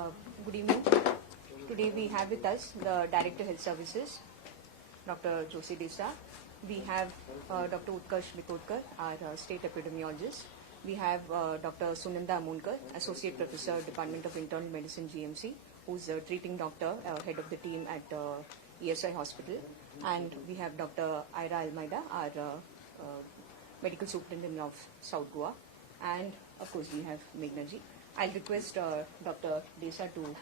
Good evening. Today we have with us the Director Health Services, Dr. Josie Desai. We have Dr. Utkarsh Vitodkar, our State Epidemiologist. We have Dr. Sunanda Amonkar, Associate Professor, Department of Internal Medicine, GMC, who's a treating doctor, head of the team at ESI Hospital. And we have Dr. Ira Almeida, our Medical Superintendent of South Goa. And of course, we have Meghna ji. I'll request Dr. Desai to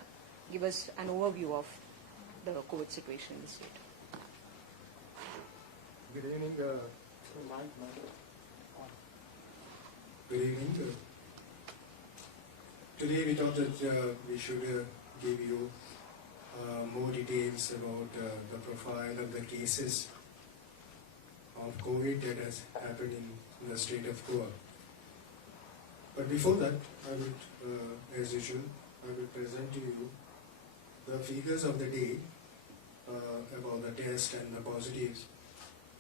give us an overview of the COVID situation in the state. Good evening. Good evening. Today we thought that we should give you more details about the profile of the cases of COVID that has happened in the state of Goa. But before that, I would, as usual, I will present to you the figures of the day about the test and the positives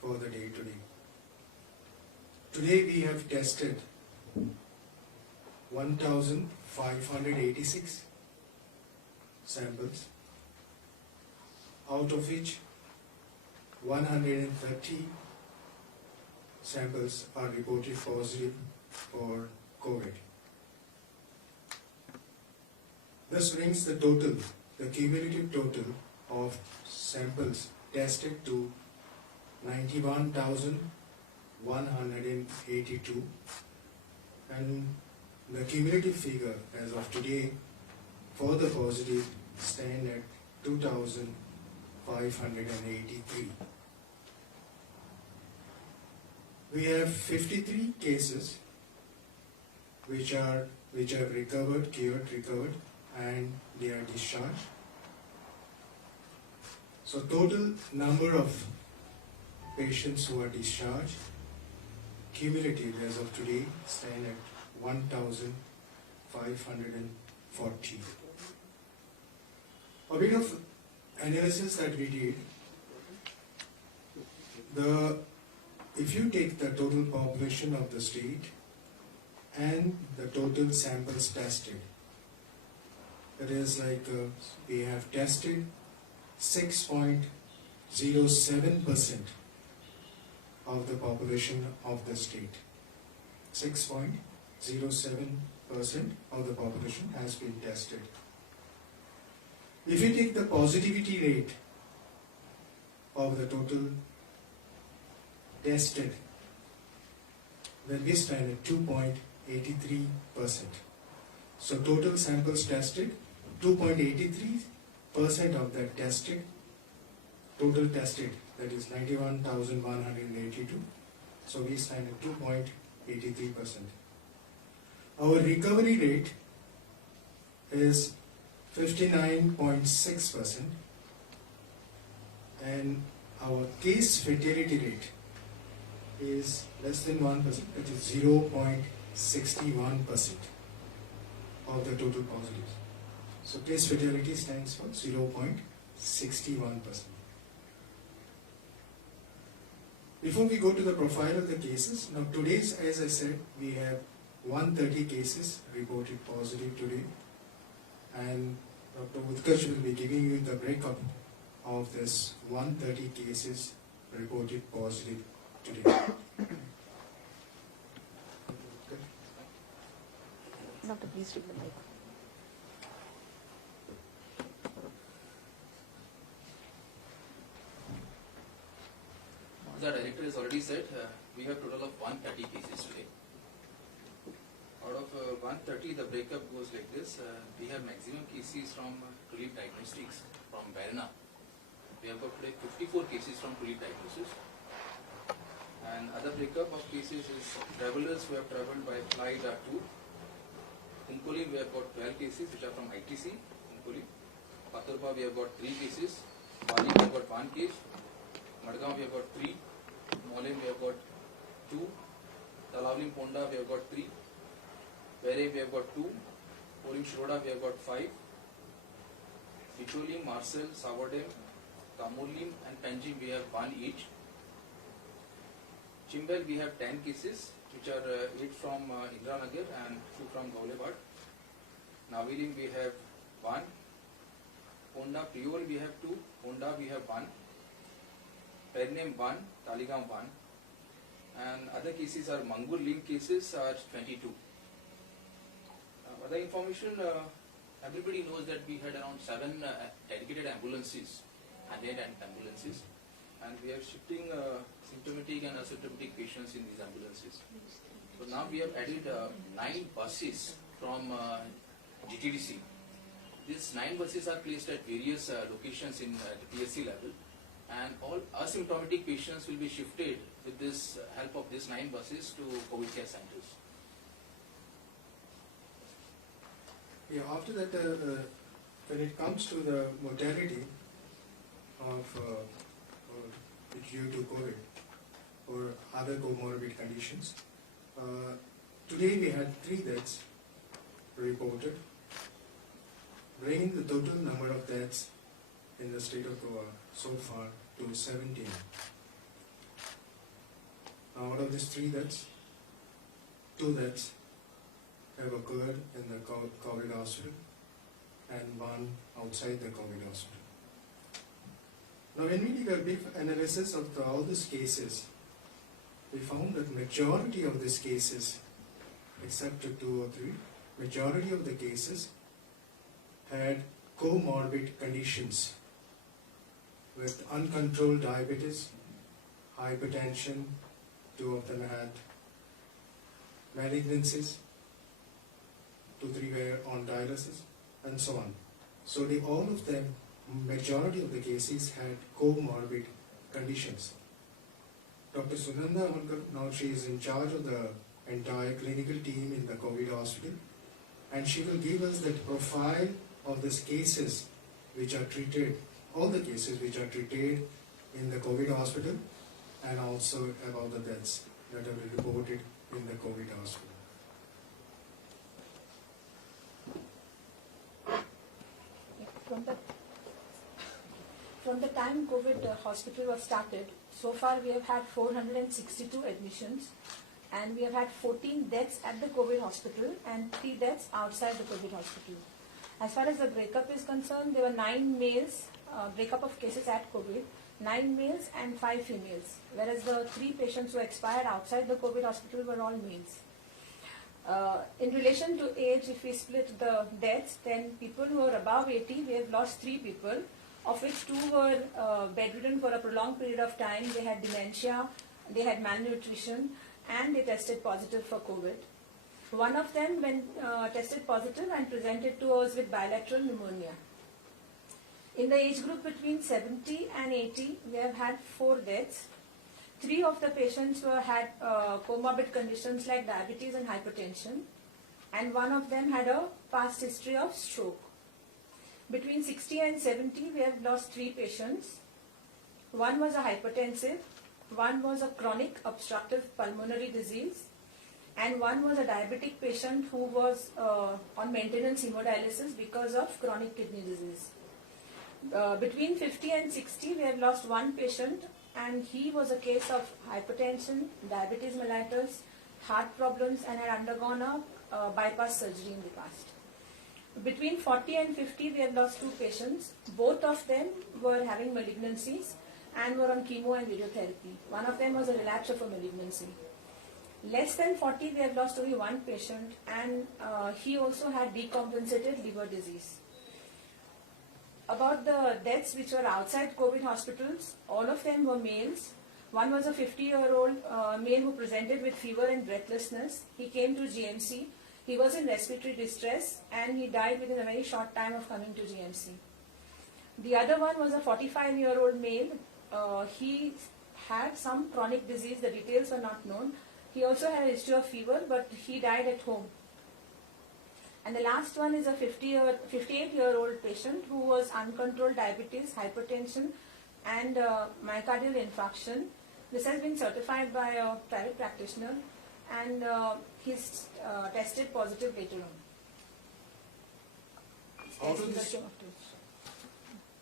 for the day today. Today we have tested 1,586 samples, out of which 130 samples are reported positive for COVID. This brings the total, the cumulative total of samples tested to 91,182, and the cumulative figure as of today for the positive stand at 2,583. We have 53 cases which have recovered, and they are discharged. So total number of patients who are discharged cumulative as of today stand at 1,540. A bit of analysis that we did. If you take the total population of the state and the total samples tested, it is like we have tested 6.07% of the population of the state. 6.07% of the population has been tested. If you take the positivity rate of the total tested, then we stand at 2.83%. So total samples tested, 2.83% of that tested, total tested, that is 91,182. So we stand at 2.83%. Our recovery rate is 59.6%, and our case fatality rate is less than 1%, that is 0.61% of the total positives. So case fatality stands for 0.61%. Before we go to the profile of the cases, now today's, as I said, we have 130 cases reported positive today, and Dr. Utkarsh will be giving you the breakup of this 130 cases reported positive today. Doctor, please take the mic. The director has already said we have a total of 130 cases today. Out of 130, the breakup goes like this. We have maximum cases from Tulip Diagnostics from Varna. We have got today 54 cases from Tulip Diagnosis. And other breakup of cases is travelers who have travelled by flight are 2. Hinkolin we have got 12 cases which are from ITC. Hinkolin. Paturba we have got 3 cases. Bali we have got 1 case. Madgaon we have got 3. Molim we have got 2. Talaulim Ponda we have got 3. Vere we have got 2. Porim Shroda we have got 5. Bicholim, Marcel, Savardem, Kamulim and Panjim we have 1 each. Chimbel we have 10 cases which are 8 from Indranagar and 2 from Gaulebad. Navilim we have 1. Honda Priol we have 2. Honda we have 1. Pernem 1. Taligaon 1. And other cases are Mangur link cases are 22. Other information, everybody knows that we had around 7 dedicated ambulances, hand ambulances, and we are shifting symptomatic and asymptomatic patients in these ambulances. So now we have added 9 buses from GTDC. These 9 buses are placed at various locations in the PSC level, and all asymptomatic patients will be shifted with this help of these 9 buses to COVID care centers. Yeah, after that, when it comes to the mortality of due to COVID or other comorbid conditions, today we had 3 deaths reported, bringing the total number of deaths in the state of Goa so far to 17. Out of these 3 deaths, 2 deaths have occurred in the COVID hospital and 1 outside the COVID hospital. Now when we did a brief analysis of all these cases, we found that majority of these cases, except 2 or 3, majority of the cases had comorbid conditions with uncontrolled diabetes, hypertension, 2 of them had malignancies, 2-3 were on dialysis, and so on. So all of them, majority of the cases had comorbid conditions. Dr. Sunanda Avalkar, now she is in charge of the entire clinical team in the COVID hospital, and she will give us the profile of these cases which are treated, all the cases which are treated in the COVID hospital, and also about the deaths that are reported in the COVID hospital. From the time COVID hospital was started, so far we have had 462 admissions, and we have had 14 deaths at the COVID hospital and 3 deaths outside the COVID hospital. As far as the breakup is concerned, there were 9 males, breakup of cases at COVID, 9 males and 5 females, whereas the 3 patients who expired outside the COVID hospital were all males. In relation to age, if we split the deaths, then people who are above 80, we have lost 3 people, of which 2 were bedridden for a prolonged period of time. They had dementia, they had malnutrition, and they tested positive for COVID. One of them when tested positive and presented to us with bilateral pneumonia. In the age group between 70 and 80, we have had 4 deaths. 3 of the patients had comorbid conditions like diabetes and hypertension, and 1 of them had a past history of stroke. Between 60 and 70, we have lost 3 patients. 1 was a hypertensive, 1 was a chronic obstructive pulmonary disease, and 1 was a diabetic patient who was on maintenance hemodialysis because of chronic kidney disease. Between 50 and 60, we have lost 1 patient, and he was a case of hypertension, diabetes mellitus, heart problems, and had undergone a bypass surgery in the past. Between 40 and 50, we have lost 2 patients. Both of them were having malignancies and were on chemo and radiotherapy. One of them was a relapse of a malignancy. Less than 40, we have lost only 1 patient, and he also had decompensated liver disease. About the deaths which were outside COVID hospitals, all of them were males. One was a 50-year-old male who presented with fever and breathlessness. He came to GMC. He was in respiratory distress, and he died within a very short time of coming to GMC. The other one was a 45-year-old male. He had some chronic disease. The details were not known. He also had a history of fever, but he died at home. And the last one is a 58-year-old patient who was uncontrolled diabetes, hypertension, and myocardial infarction. This has been certified by a private practitioner, and he's tested positive later on.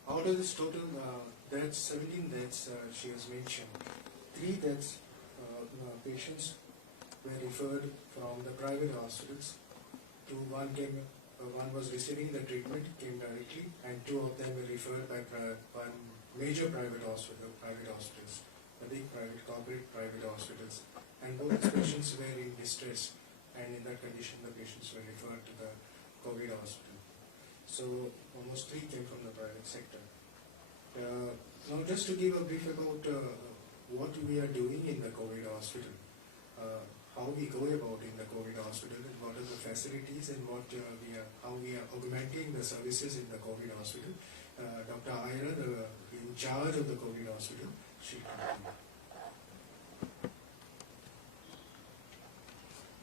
Out of this total deaths, 17 deaths she has mentioned, 3 deaths, patients were referred from the private hospitals to 1 came one was receiving the treatment, came directly, and 2 of them were referred by one major private hospitals, the big corporate private hospitals. And both these patients were in distress, and in that condition the patients were referred to the COVID hospital. So almost 3 came from the private sector. Now just to give a brief about what we are doing in the COVID hospital, how we go about in the COVID hospital, and what are the facilities, and how we are augmenting the services in the COVID hospital. Dr. Aira, in charge of the COVID hospital, she continue.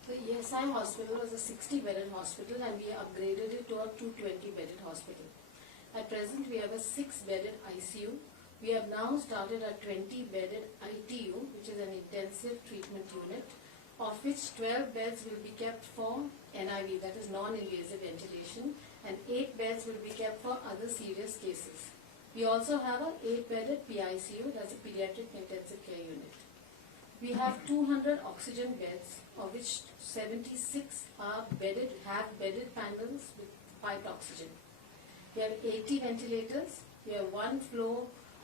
The ESI hospital was a 60-bedded hospital and we upgraded it to a 220-bedded hospital. At present, we have a 6-bedded ICU. We have now started a 20-bedded ITU, which is an intensive treatment unit, of which 12 beds will be kept for NIV, that is non-invasive ventilation, and 8 beds will be kept for other serious cases. We also have a 8-bedded PICU, that's a pediatric intensive care unit. We have 200 oxygen beds, of which 76 are bedded, have bedded panels with piped oxygen. We have 80 ventilators, we have 1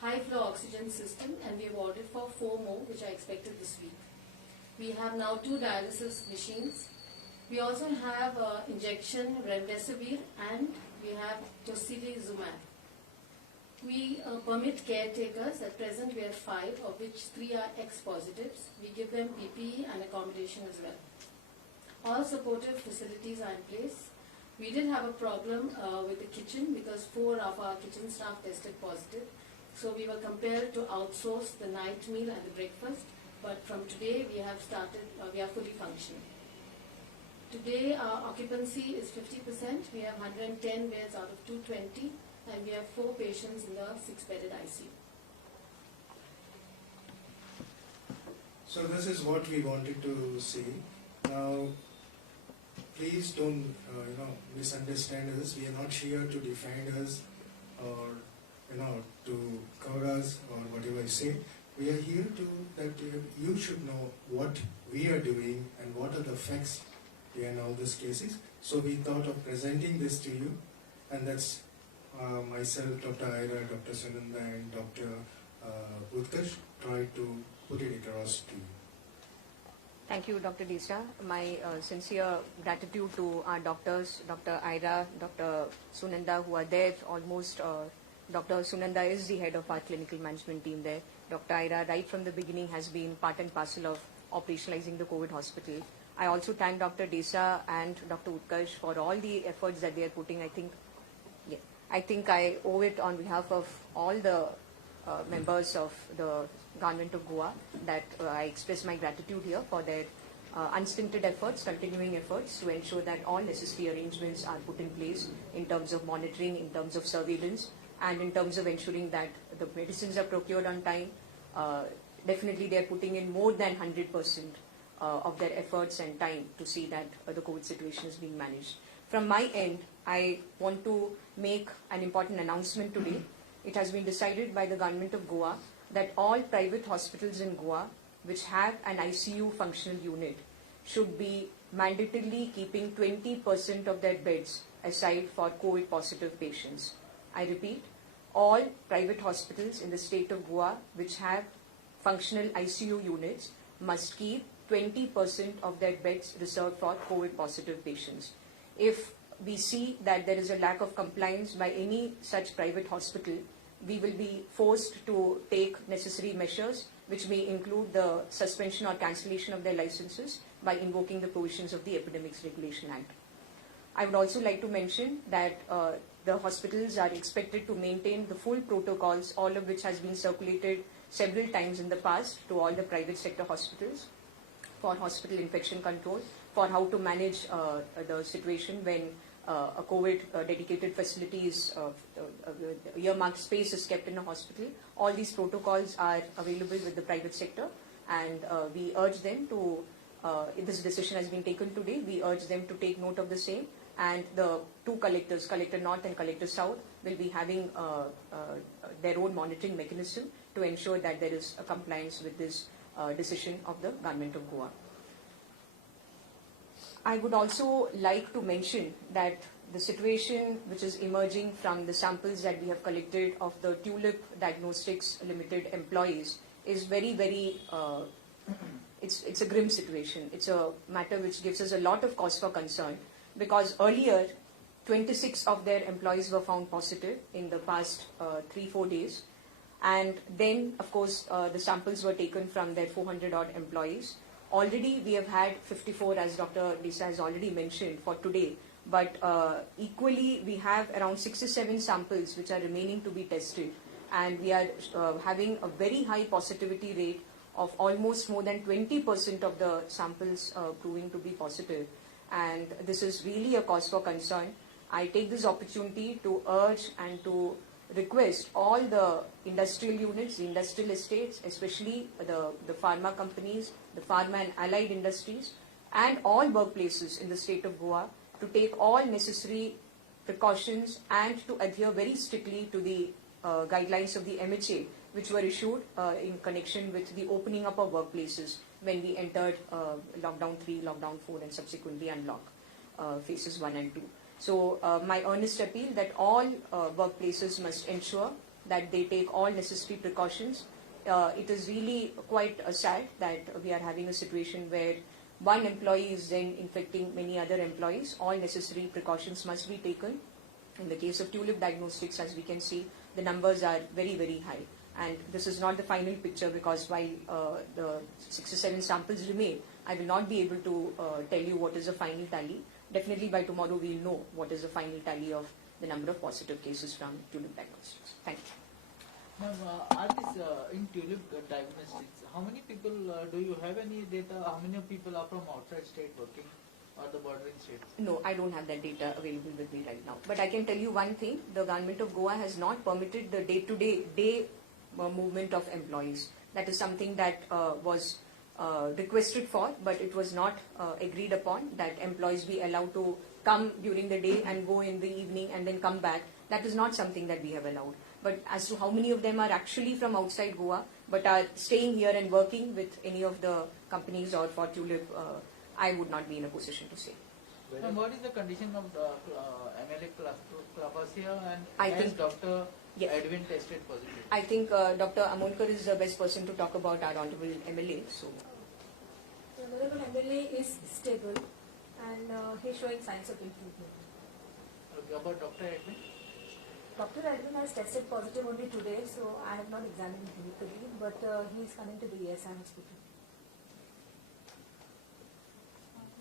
high flow oxygen system, and we have ordered for 4 more, which are expected this week. We have now 2 dialysis machines. We also have injection remdesivir, and we have tocilizumab. We permit caretakers. At present we have 5, of which 3 are ex-positives. We give them PPE and accommodation as well. All supportive facilities are in place. We did have a problem with the kitchen because 4 of our kitchen staff tested positive. So we were compelled to outsource the night meal and the breakfast. But from today we have started, we are fully functioning. Today our occupancy is 50%. We have 110 beds out of 220. And we have 4 patients in the 6-bedded ICU. So this is what we wanted to say. Now, please don't misunderstand us. We are not here to defend us or to cover us or whatever I say. We are here that you should know what we are doing and what are the facts behind all these cases. So we thought of presenting this to you, and that's myself, Dr. Aira, Dr. Sunanda, and Dr. Utkarsh tried to put it across to you. Thank you, Dr. Desra. My sincere gratitude to our doctors, Dr. Aira, Dr. Sunanda, who are there almost. Dr. Sunanda is the head of our clinical management team there. Dr. Aira, right from the beginning, has been part and parcel of operationalizing the COVID hospital. I also thank Dr. Desra and Dr. Utkarsh for all the efforts that they are putting. I think I owe it on behalf of all the members of the government of Goa that I express my gratitude here for their unstinted efforts, continuing efforts to ensure that all necessary arrangements are put in place in terms of monitoring, in terms of surveillance, and in terms of ensuring that the medicines are procured on time. Definitely they are putting in more than 100% of their efforts and time to see that the COVID situation is being managed. From my end, I want to make an important announcement today. It has been decided by the government of Goa that all private hospitals in Goa which have an ICU functional unit should be mandatorily keeping 20% of their beds aside for COVID positive patients. I repeat, all private hospitals in the state of Goa which have functional ICU units must keep 20% of their beds reserved for COVID positive patients. If we see that there is a lack of compliance by any such private hospital, we will be forced to take necessary measures, which may include the suspension or cancellation of their licenses by invoking the provisions of the Epidemics Regulation Act. I would also like to mention that the hospitals are expected to maintain the full protocols, all of which has been circulated several times in the past to all the private sector hospitals for hospital infection control, for how to manage the situation when a COVID dedicated facility is earmarked space is kept in a hospital. All these protocols are available with the private sector, and we urge them to, if this decision has been taken today, we urge them to take note of the same, and the 2 collectors, Collector North and Collector South, will be having their own monitoring mechanism to ensure that there is a compliance with this decision of the government of Goa. I would also like to mention that the situation which is emerging from the samples that we have collected of the Tulip Diagnostics Limited employees is very, very, it's a grim situation. It's a matter which gives us a lot of cause for concern, because earlier 26 of their employees were found positive in the past 3-4 days. And then, of course, the samples were taken from their 400 odd employees. Already we have had 54, as Dr. Desai has already mentioned, for today. But equally, we have around 67 samples which are remaining to be tested. And we are having a very high positivity rate of almost more than 20% of the samples proving to be positive. And this is really a cause for concern. I take this opportunity to urge and to request all the industrial units, the industrial estates, especially the pharma companies, the pharma and allied industries, and all workplaces in the state of Goa to take all necessary precautions and to adhere very strictly to the guidelines of the MHA, which were issued in connection with the opening up of workplaces when we entered lockdown 3, lockdown 4, and subsequently unlock phases 1 and 2. So my earnest appeal that all workplaces must ensure that they take all necessary precautions. It is really quite sad that we are having a situation where one employee is then infecting many other employees. All necessary precautions must be taken. In the case of Tulip Diagnostics, as we can see, the numbers are very, very high. And this is not the final picture, because while the 67 samples remain, I will not be able to tell you what is the final tally. Definitely by tomorrow we will know what is the final tally of the number of positive cases from Tulip Diagnostics. Thank you. Ma'am, are these in Tulip Diagnostics, how many people, do you have any data, how many people are from outside state working or the bordering states? No, I don't have that data available with me right now. But I can tell you one thing, the government of Goa has not permitted the day-to-day movement of employees. That is something that was requested for, but it was not agreed upon, that employees be allowed to come during the day and go in the evening and then come back. That is not something that we have allowed. But as to how many of them are actually from outside Goa but are staying here and working with any of the companies or for Tulip, I would not be in a position to say. And what is the condition of the MLA Clapasia and I has think- Dr. Yes. Edwin tested positive? I think Dr. Amolkar is the best person to talk about our honorable MLA. So, The Honorable MLA is stable and he's showing signs of improvement. Okay, about Dr. Edwin? Dr. Edwin has tested positive only today, so I have not examined him today, but he is coming to the ESI hospital.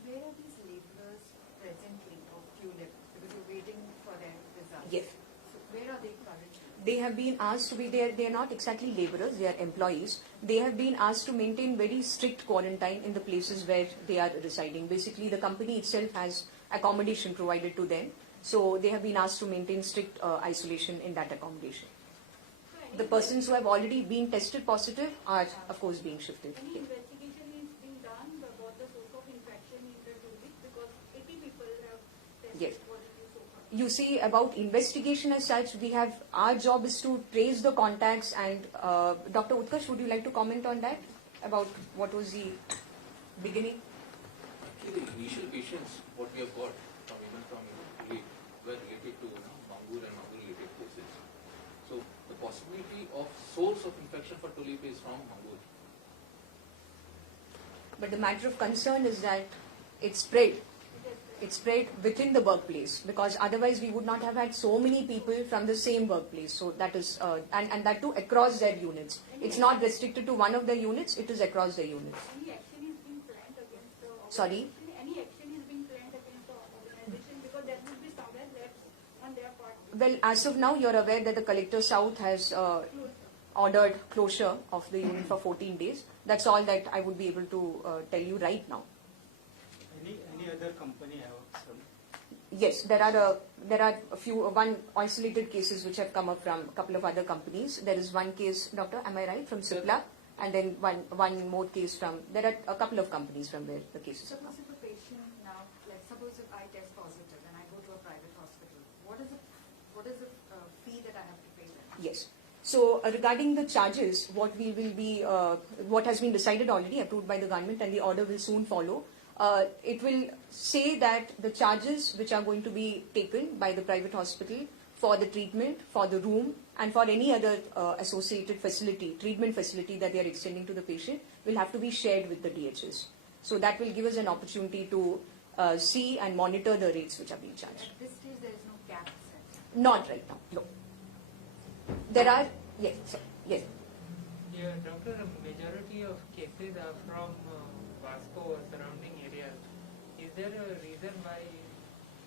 Where are these laborers presently of Tulip? Because you're waiting for their results. yes. So where are they currently? They have been asked to be there. They are not exactly laborers, they are employees. They have been asked to maintain very strict quarantine in the places where they are residing. Basically, the company itself has accommodation provided to them. So they have been asked to maintain strict isolation in that accommodation. The persons who have already been tested positive are, of course, being shifted. Any investigation is being done about the source of infection in the Tulip, because 80 people have tested Yes. positive so far. You see, about investigation as such, we have, our job is to trace the contacts, and Dr. Utkarsh, would you like to comment on that? About what was the beginning? Actually, the initial patients, what we have got from even from Tulip, were related to Mangur and Mangur related cases. So the possibility of source of infection for Tulip is from Mangur. But the matter of concern is that it spread. It spread within the workplace, because otherwise we would not have had so many people from the same workplace. So that is, and that too across their units. It's not restricted to one of the units, it is across the units. Any action is being planned against the organization? Sorry? Any action is being planned against the organization, because there will be somewhere lapse on their part. Well, as of now, you're aware that the Collector South has ordered closure of the unit for 14 days. That's all that I would be able to tell you right now. Any other company have some? Yes, there are a few, one isolated cases which have come up from a couple of other companies. There is one case, Doctor, am I right, from Cipla, and then one more case from, there are a couple of companies from where the cases have come. Suppose if a patient now, like suppose if I test positive and I go to a private hospital, what is the fee that I have to pay them? Yes. So regarding the charges, what we will be, what has been decided already, approved by the government, and the order will soon follow. it will say that the charges which are going to be taken by the private hospital for the treatment, for the room, and for any other associated facility, treatment facility that they are extending to the patient, will have to be shared with the DHS. So that will give us an opportunity to see and monitor the rates which are being charged. At this stage, there is no cap set. Not right now, no. There are, yes, sir, yes. Yeah, doctor, a majority of cases are from Vasco or surrounding areas. Is there a reason why,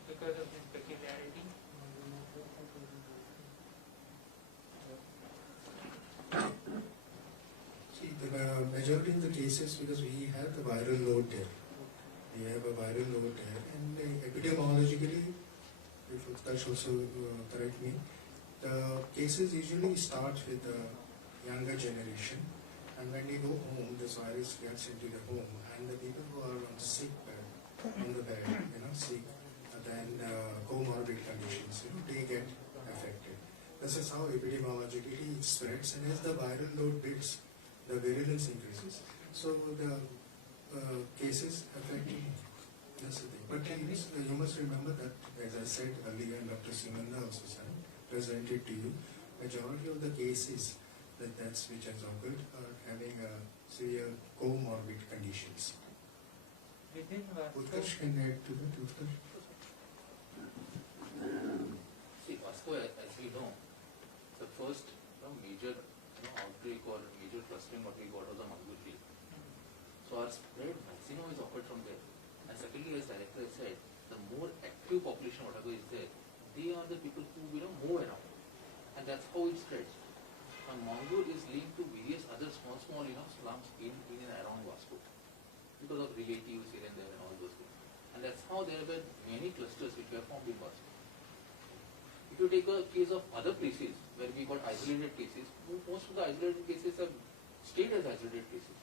because of this peculiarity? See, the majority of the cases, because we have the viral load there. We have a viral load there, and epidemiologically, if Utkarsh also correct me, the cases usually start with the younger generation, and when they go home, this virus gets into the home, and the people who are on sick bed, on the bed, sick, then comorbid conditions, they get affected. This is how epidemiologically it spreads, and as the viral load builds, the virulence increases. So the cases affecting, that's the thing. But you must remember that, as I said earlier, and Dr. Simanda also said, presented to you, majority of the cases that's which has occurred are having severe comorbid conditions. Within Vasco, Utkarsh can add to that, Utkarsh? See, Vasco, as we know, the first major outbreak or major clustering what we got was the Mangur field. So our spread maximum is occurred from there. And secondly, as director has said, the more active population whatever is there, they are the people who move around. And that's how it spreads. And Mangur is linked to various other small slums in and around Vasco because of relatives here and there and all those things. And that's how there have been many clusters which were formed in Vasco. If you take a case of other places where we got isolated cases, most of the isolated cases have stayed as isolated cases.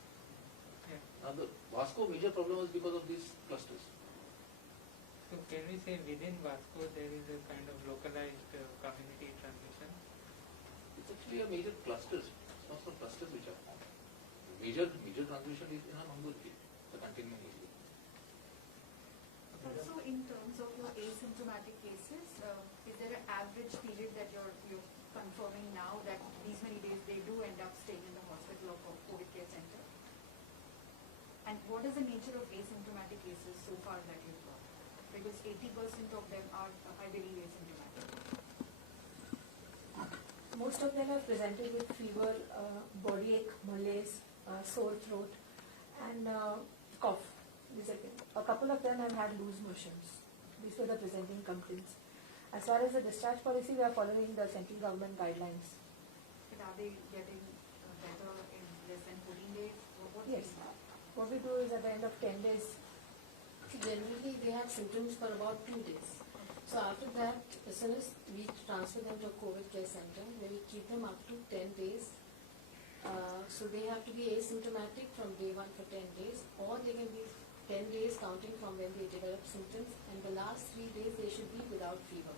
yeah. Now the Vasco major problem was because of these clusters. So can we say within Vasco there is a kind of localized community transmission? It's actually a major clusters. It's not some clusters which are formed. Major transmission is in a Mangur field, the containment area. Also, in terms of your asymptomatic cases, is there an average period that you're confirming now that these many days they do end up staying in the hospital or COVID care center? And what is the nature of asymptomatic cases so far that you've got? Because 80% of them are, I believe, asymptomatic. Most of them are presented with fever, body ache, malaise, sore throat, and cough. A couple of them have had loose motions. These were the presenting complaints. As far as the discharge policy, we are following the central government guidelines. But are they getting better in less than 14 days? What Yes. What we do is at the end of 10 days, Generally, they have symptoms for about 2 days. So after that, as soon as we transfer them to a COVID care center, where we keep them up to 10 days. So they have to be asymptomatic from day 1 for 10 days, or they can be 10 days counting from when they develop symptoms, and the last 3 days they should be without fever.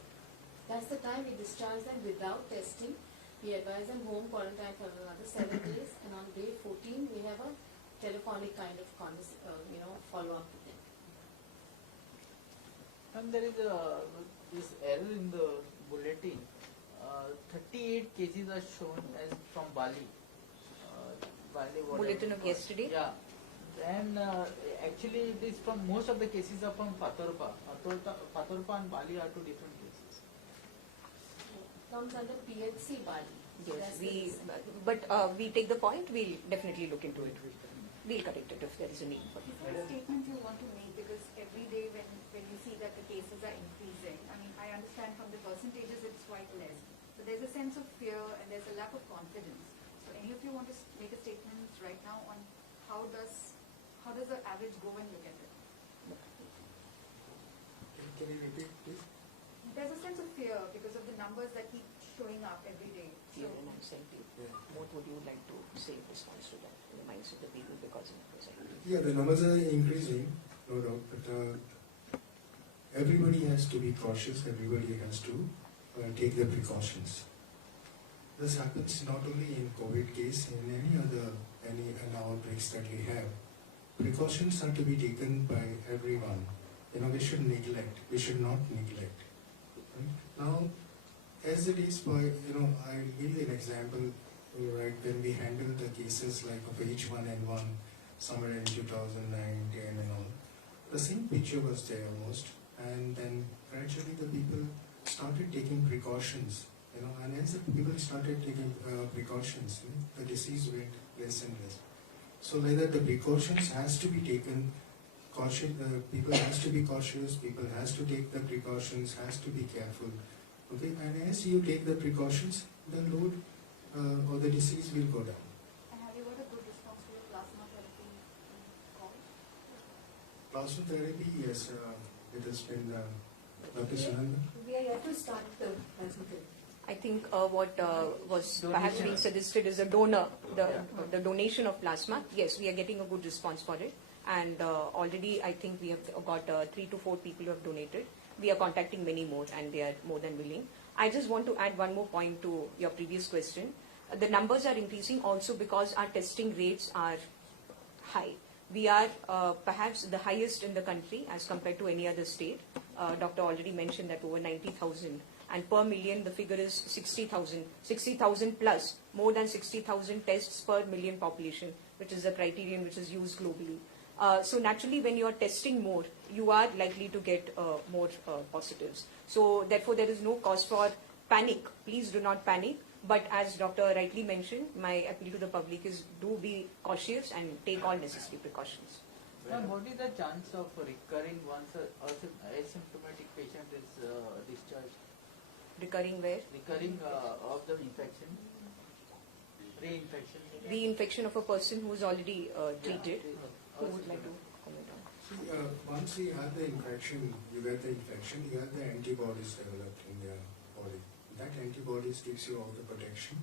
That's the time we discharge them without testing. We advise them home quarantine for another 7 days, and on day 14 we have a telephonic kind of follow-up with them. And there is this error in the bulletin. 38 cases are shown as from Bali. Bali Bulletin of yesterday? Yeah. And actually it is from, most of the cases are from Fatorpa. Fatorpa and Bali are two different cases. Comes under PHC Bali. Yes, That's the reason. but we take the point, we'll definitely look into it. We'll correct it if there is a need for it. Is there a statement you want to make? Because every day when you see that the cases are increasing, I mean, I understand from the percentages it's quite less, but there's a sense of fear and there's a lack of confidence. So any of you want to make a statement right now on how does the average go and look at it? Can you repeat, please? There's a sense of fear because of the numbers that keep showing up every day. So, Fear and anxiety. What would you like to say in response to that in the minds of the people because of the anxiety? Yeah, the numbers are increasing, no doubt, but everybody has to be cautious, everybody has to take the precautions. This happens not only in COVID case, in any outbreaks that we have. precautions are to be taken by everyone. We should not neglect. Right? Now, as it is by, I'll give you an example, right, when we handled the cases like of H1N1 somewhere in 2009, 10 and all, the same picture was there almost, and then gradually the people started taking precautions, and as the people started taking precautions, the disease went less and less. So whether the precautions has to be taken, people has to be cautious, people has to take the precautions, has to be careful. Okay, and as you take the precautions, the load or the disease will go down. And have you got a good response to your plasma therapy call? Plasma therapy, yes, it has been Dr. Sunanda. We are yet to start the plasma therapy. I think what was perhaps being suggested is a donor, the donation of plasma. Yes, we are getting a good response for it. And already I think we have got 3 to 4 people who have donated. We are contacting many more and they are more than willing. I just want to add one more point to your previous question. The numbers are increasing also because our testing rates are high. We are perhaps the highest in the country as compared to any other state. Doctor already mentioned that over 90,000, and per million the figure is 60,000. 60,000 plus, more than 60,000 tests per million population, which is the criterion which is used globally. So naturally, when you are testing more, you are likely to get more positives. So therefore, there is no cause for panic. Please do not panic. But as Doctor rightly mentioned, my appeal to the public is do be cautious and take all necessary precautions. Ma'am, what is the chance of recurring once an asymptomatic patient is discharged? Recurring where? Recurring of the infection, reinfection. Reinfection of a person who is already treated. Who would like to comment on? See, once you have the infection, you get the infection, you have the antibodies developed in your body. That antibodies gives you all the protection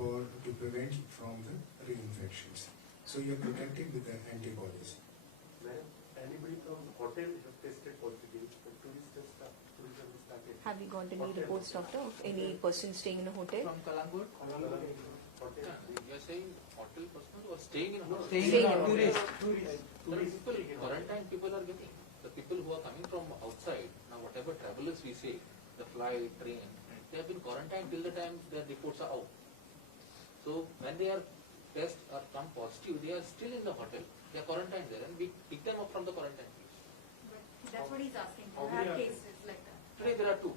to prevent you from the reinfections. So you're protected with the antibodies. Anybody from hotel have tested positive, but tourism started. Have we got any reports, Doctor, of any person staying in a hotel? From Kalangur? You're saying hotel personnel or staying in hotel? Staying in a tourist. Quarantine people are getting. The people who are coming from outside, now whatever travelers we say, the flight, train, they have been quarantined till the time their reports are out. So when they are test or come positive, they are still in the hotel. They are quarantined there, and we pick them up from the quarantine place. But that's what he's asking. How You many have are cases like that. Today there are two.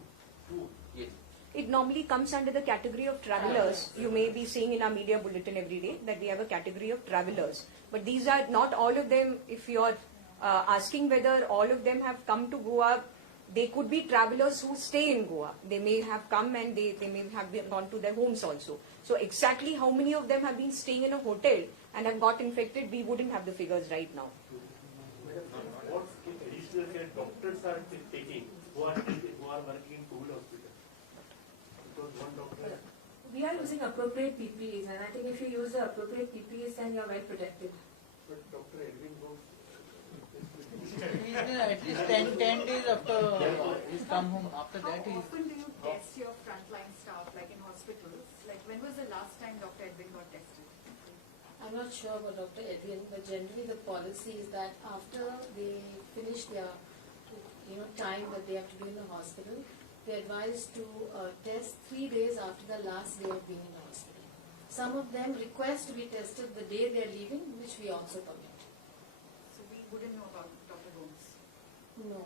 Yes. It normally comes under the category of travelers. You may be seeing in our media bulletin every day that we have a category of travelers. But these are not all of them. If you are asking whether all of them have come to Goa, they could be travelers who stay in Goa. They may have come and they may have gone to their homes also. So exactly how many of them have been staying in a hotel and have got infected, we wouldn't have the figures right now. What additional care doctors are taking who are working in COVID hospital? Because one doctor. We are using appropriate PPEs, and I think if you use the appropriate PPEs, then you are well protected. But Dr. Edwin Ghosh. He's been at least 10 days after he's come home. After How that, he's. often do you test your frontline staff, like in hospitals? Like when was the last time Dr. Edwin got tested? I'm not sure about Dr. Edwin, but generally the policy is that after they finish their time that they have to be in the hospital, they're advised to test 3 days after the last day of being in the hospital. Some of them request to be tested the day they're leaving, which we also permit. So we wouldn't know about Dr. Gomes. No.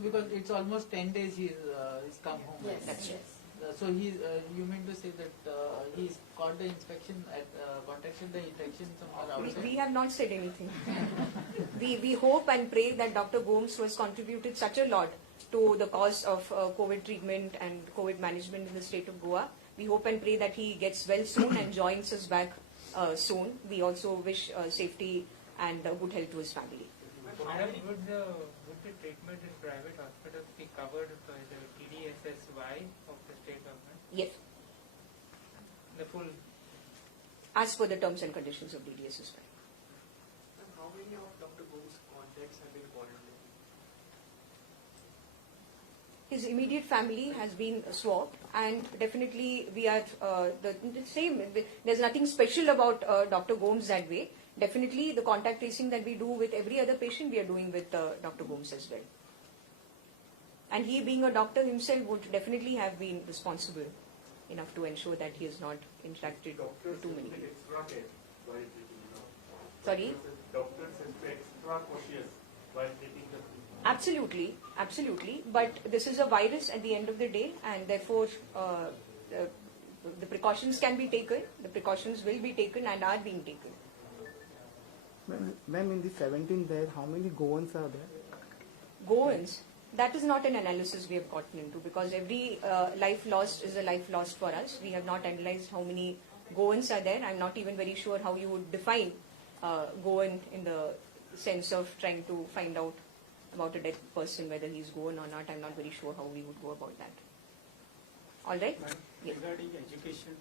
Because it's almost 10 days he's come home. Yes. That's yes. So he's, you mean to say that he's caught the infection, contacted the infection somewhere outside? We have not said anything. we hope and pray that Dr. Gomes, who has contributed such a lot to the cause of COVID treatment and COVID management in the state of Goa, we hope and pray that he gets well soon and joins us back soon. We also wish safety and good health to his family. Madam, would the treatment in private hospitals be covered by the TDSSY of the state government? Yes, The full. as per the terms and conditions of DDSSY. How many of Dr. Ghosh's contacts have been quarantined? his immediate family has been swabbed, and definitely we are the same. There's nothing special about Dr. Gomes that way. Definitely the contact tracing that we do with every other patient, we are doing with Dr. Gomes as well. And he, being a doctor himself, would definitely have been responsible enough to ensure that he has not interacted with too many people. Extra care while treating, Sorry? Doctors have to be extra cautious while treating the people. Absolutely, absolutely. But this is a virus at the end of the day, and therefore the precautions can be taken. The precautions will be taken and are being taken. Ma'am, in the 17 there, how many Goans are there? Goans, that is not an analysis we have gotten into, because every life lost is a life lost for us. We have not analyzed how many Goans are there. I'm not even very sure how you would define Goan in the sense of trying to find out about a dead person, whether he's Goan or not. I'm not very sure how we would go about that. All right? Ma'am, Yes. regarding education,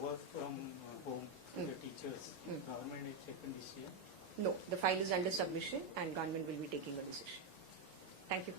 work from home, the teachers, government has taken this year. No, the file is under submission and government will be taking a decision. Thank you.